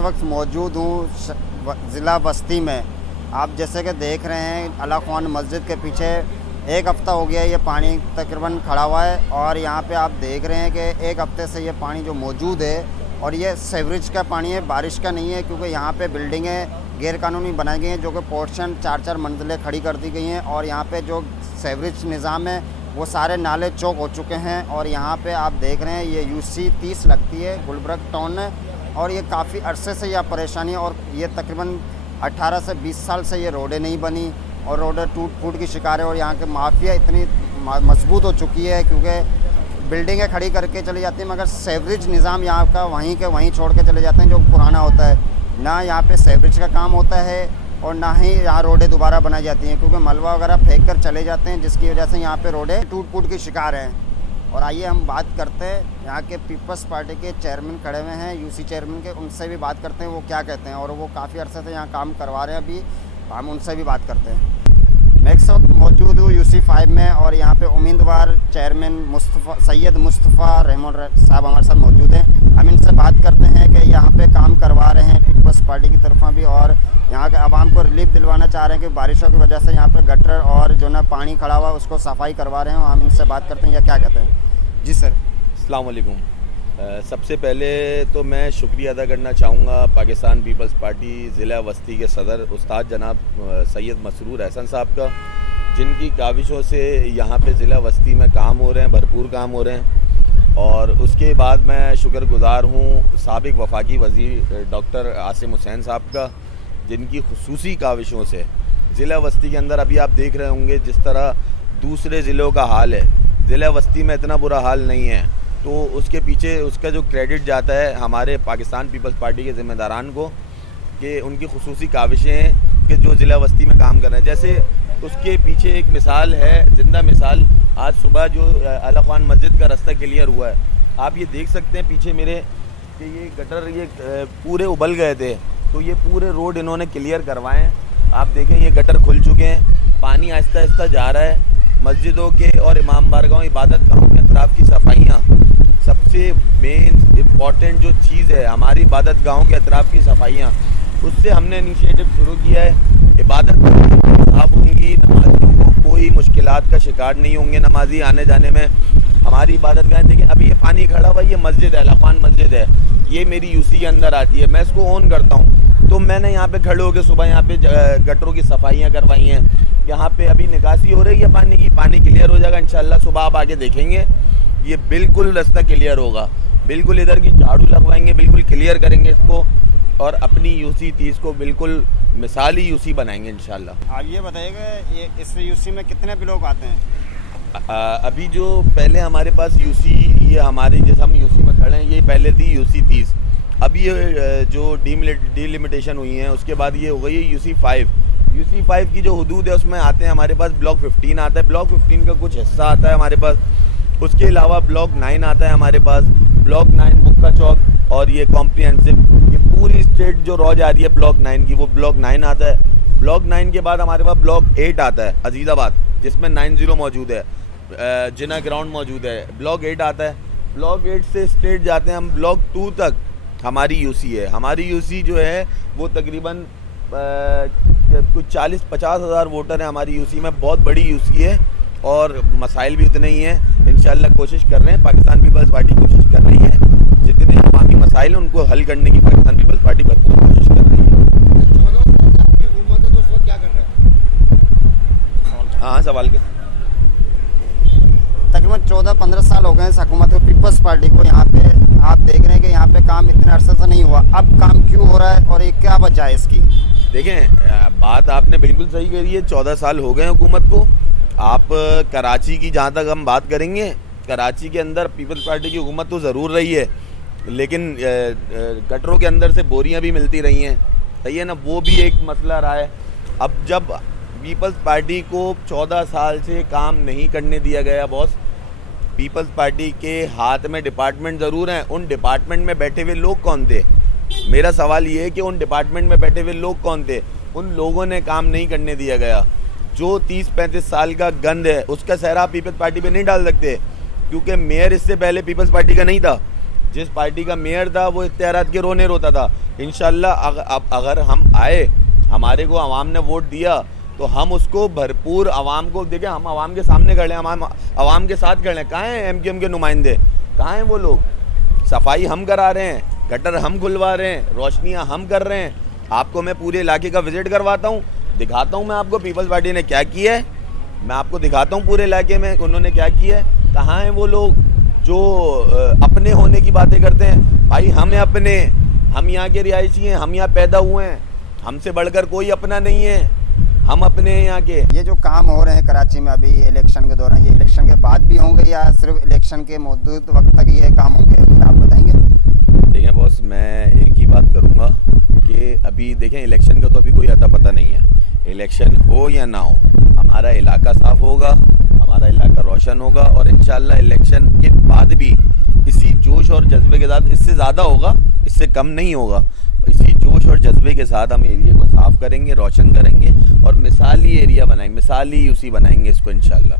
वक्त मौजूद हूँ ज़िला बस्ती में। आप जैसे कि देख रहे हैं अला ख्वान मस्जिद के पीछे एक हफ़्ता हो गया ये पानी तकरीबन खड़ा हुआ है और यहाँ पे आप देख रहे हैं कि एक हफ़्ते से ये पानी जो मौजूद है और ये सीवरेज का पानी है, बारिश का नहीं है, क्योंकि यहाँ पे बिल्डिंगें गैरकानूनी बनाई गई हैं जो कि पोर्शन 4-4 मंजिलें खड़ी कर दी गई हैं और यहाँ पे जो सीवरेज निज़ाम है वो सारे नाले चौक हो चुके हैं। और यहाँ पे आप देख रहे हैं ये UC 30 लगती है गुलबर्ग टाउन में और ये काफ़ी अरसे से यह परेशानी है और ये तकरीबन 18 से 20 साल से ये रोडें नहीं बनी और रोडें टूट फूट की शिकार है। और यहाँ के माफिया इतनी मजबूत हो चुकी है क्योंकि बिल्डिंगें खड़ी करके चली जाती हैं मगर सीवरेज निज़ाम यहाँ का वहीं के वहीं छोड़ के चले जाते हैं जो पुराना होता है। ना यहाँ पे सीवरेज का काम होता है और ना ही यहाँ रोडें दोबारा बनाई जाती हैं क्योंकि मलबा वगैरह फेंक कर चले जाते हैं जिसकी वजह से यहाँ पे रोडें टूट फूट की शिकार हैं। और आइए हम बात करते हैं यहाँ के पीपल्स पार्टी के चेयरमैन खड़े हुए हैं UC चेयरमैन के, उनसे भी बात करते हैं वो क्या कहते हैं और वो काफ़ी अरसे से यहाँ काम करवा रहे हैं। अभी हम उनसे भी बात करते हैं। मैं इस वक्त मौजूद हूँ UC 5 में और यहाँ पे उम्मीदवार चेयरमैन सैयद मुस्तफ़ा रहमान साहब हमारे साथ मौजूद हैं। हम इनसे बात करते हैं कि यहाँ पे काम करवा रहे हैं पीपल्स पार्टी की तरफा भी और यहाँ के आवाम को रिलीफ दिलवाना चाह रहे हैं कि बारिशों की वजह से यहाँ पे गटर और जो ना पानी खड़ा हुआ उसको सफाई करवा रहे हैं। हम इनसे बात करते हैं या क्या कहते हैं। जी सर। अस्सलाम वालेकुम। सबसे पहले तो मैं शुक्रिया अदा करना चाहूँगा पाकिस्तान पीपल्स पार्टी ज़िला बस्ती के सदर उस्ताद जनाब सैयद मसरूर एहसन साहब का, जिनकी काविशों से यहाँ पे ज़िला बस्ती में काम हो रहे हैं, भरपूर काम हो रहे हैं। और उसके बाद मैं शुक्रगुज़ार हूँ साबिक़ वफाकी वज़ीर डॉक्टर आसिम हुसैन साहब का, जिनकी खुसूसी काविशों से ज़िला बस्ती के अंदर अभी आप देख रहे होंगे जिस तरह दूसरे ज़िलों का हाल है, ज़िला बस्ती में इतना बुरा हाल नहीं है। तो उसके पीछे उसका जो क्रेडिट जाता है हमारे पाकिस्तान पीपल्स पार्टी के ज़िम्मेदारान को कि उनकी खुसूसी काविशें हैं कि जो ज़िला बस्ती में काम कर रहे हैं। जैसे उसके पीछे एक मिसाल है, ज़िंदा मिसाल, आज सुबह जो अला ख्वान मस्जिद का रास्ता क्लियर हुआ है, आप ये देख सकते हैं पीछे मेरे कि ये गटर ये पूरे उबल गए थे, तो ये पूरे रोड इन्होंने क्लियर करवाए हैं। आप देखें ये गटर खुल चुके हैं, पानी आहिस्ता आहिस्ता जा रहा है। मस्जिदों के और इमाम बारगाहों इबादत गाहों के अतराफ़ की सफाइयाँ सबसे मेन इम्पॉर्टेंट जो चीज़ है, हमारी इबादत गाहों के अतराफ़ की सफाइयाँ, उससे हमने इनिशिएटिव शुरू किया है। इबादत साफ होंगी, नमाजियों को कोई मुश्किलात का शिकार नहीं होंगे नमाजी आने जाने में। हमारी इबादत गाहें देखें, अभी ये पानी खड़ा हुआ, ये मस्जिद है, अला ख्वान मस्जिद है, ये मेरी UC के अंदर आती है। मैं इसको ऑन करता हूँ तो मैंने यहाँ पे खड़े होकर सुबह यहाँ पे गटरों की सफाइयाँ करवाई हैं। यहाँ पे अभी निकासी हो रही है पानी की, पानी क्लियर हो जाएगा इंशाल्लाह। सुबह आप आके देखेंगे ये बिल्कुल रास्ता क्लियर होगा, बिल्कुल इधर की झाड़ू लगवाएंगे, बिल्कुल क्लियर करेंगे इसको और अपनी UC 30 को बिल्कुल मिसाली UC बनाएंगे इंशाल्लाह। आप ये बताइएगा ये इस UC में कितने भी लोग आते हैं? अभी जो पहले हमारे पास UC, ये हमारी जैसे हम UC में खड़े हैं, ये पहले थी UC 30। अभी ये जो डीलिमिटेशन हुई है उसके बाद ये हो गई है UC 5। UC 5 की जो हदूद है उसमें आते हैं हमारे पास ब्लॉक 15 आता है, ब्लॉक 15 का कुछ हिस्सा आता है हमारे पास। उसके अलावा ब्लॉक 9 आता है हमारे पास, ब्लॉक 9 मुक्का चौक और ये कॉम्प्रिहेंसिव, ये पूरी स्ट्रेट जो रोज आ रही है ब्लॉक 9 की, वो ब्लॉक 9 आता है। ब्लॉक 9 के बाद हमारे पास ब्लॉक 8 आता है अजीज़ाबाद, जिसमें 90 मौजूद है, जिना ग्राउंड मौजूद है, ब्लॉक 8 आता है। ब्लॉक 8 से स्ट्रेट जाते हैं हम ब्लॉक 2 तक, हमारी UC है। हमारी UC जो है वो तकरीबन कुछ 40-50 हज़ार वोटर हैं हमारी UC में, बहुत बड़ी UC है और मसाइल भी उतने ही हैं। इंशाल्लाह कोशिश कर रहे हैं, पाकिस्तान पीपल्स पार्टी कोशिश कर रही है, जितने अवामी मसाइल हैं उनको हल करने की पाकिस्तान पीपल्स पार्टी भरपूर कोशिश कर रही है। हाँ सवाल के तकरीबन 14-15 साल हो गए हैं हुकूमत पीपल्स पार्टी को। यहाँ पे आप देख रहे हैं कि यहाँ पे काम इतने अरसे से नहीं हुआ, अब काम क्यों हो रहा है और ये क्या वजह है इसकी? देखें, बात आपने बिल्कुल सही करी है, 14 साल हो गए हुकूमत को। आप कराची की जहाँ तक हम बात करेंगे, कराची के अंदर पीपल्स पार्टी की हुकूमत तो ज़रूर रही है, लेकिन गटरों के अंदर से बोरियाँ भी मिलती रही हैं, सही है ना, वो भी एक मसला रहा है। अब जब पीपल्स पार्टी को 14 साल से काम नहीं करने दिया गया बॉस, पीपल्स पार्टी के हाथ में डिपार्टमेंट ज़रूर हैं, उन डिपार्टमेंट में बैठे हुए लोग कौन थे? मेरा सवाल ये है कि उन डिपार्टमेंट में बैठे हुए लोग कौन थे? उन लोगों ने काम नहीं करने दिया गया। जो 30-35 साल का गंद है उसका सहरा पीपल्स पार्टी पे नहीं डाल सकते, क्योंकि मेयर इससे पहले पीपल्स पार्टी का नहीं था। जिस पार्टी का मेयर था वो इत्तेहारात के रोने रोता था। इंशाल्लाह अगर हम आए, हमारे को आवाम ने वोट दिया तो हम उसको भरपूर आवाम को देखें, हम आवाम के सामने खड़े हैं, हम आवाम के साथ खड़े हैं। कहाँ हैं एमक्यूएम के नुमाइंदे, कहाँ हैं वो लोग? सफाई हम करा रहे हैं, गटर हम खुलवा रहे हैं, रोशनियाँ हम कर रहे हैं। आपको मैं पूरे इलाके का विजिट करवाता हूँ, दिखाता हूँ मैं आपको पीपल्स पार्टी ने क्या किया है। मैं आपको दिखाता हूँ पूरे इलाके में उन्होंने क्या किया है। कहाँ हैं वो लोग जो अपने होने की बातें करते हैं? भाई हम हैं अपने, हम यहाँ के रिहायशी हैं, हम यहाँ पैदा हुए हैं, हमसे बढ़कर कोई अपना नहीं है, हम अपने हैं यहाँ के। ये जो काम हो रहे हैं कराची में अभी इलेक्शन के दौरान, ये इलेक्शन के बाद भी होंगे या सिर्फ इलेक्शन के मौजूद वक्त तक ये काम होंगे, आप बताएंगे? देखें बॉस, मैं एक ही बात करूँगा कि अभी देखें इलेक्शन का तो अभी कोई अता पता नहीं है। इलेक्शन हो या ना हो, हमारा इलाका साफ होगा, हमारा इलाका रोशन होगा और इंशाल्लाह इलेक्शन के बाद भी इसी जोश और जज्बे के साथ, इससे ज़्यादा होगा, इससे कम नहीं होगा, इसी जोश और जज्बे के साथ हम एरिया को साफ़ करेंगे, रोशन करेंगे और मिसाली एरिया बनाएंगे, मिसाली यूसी बनाएंगे इसको इंशाल्लाह।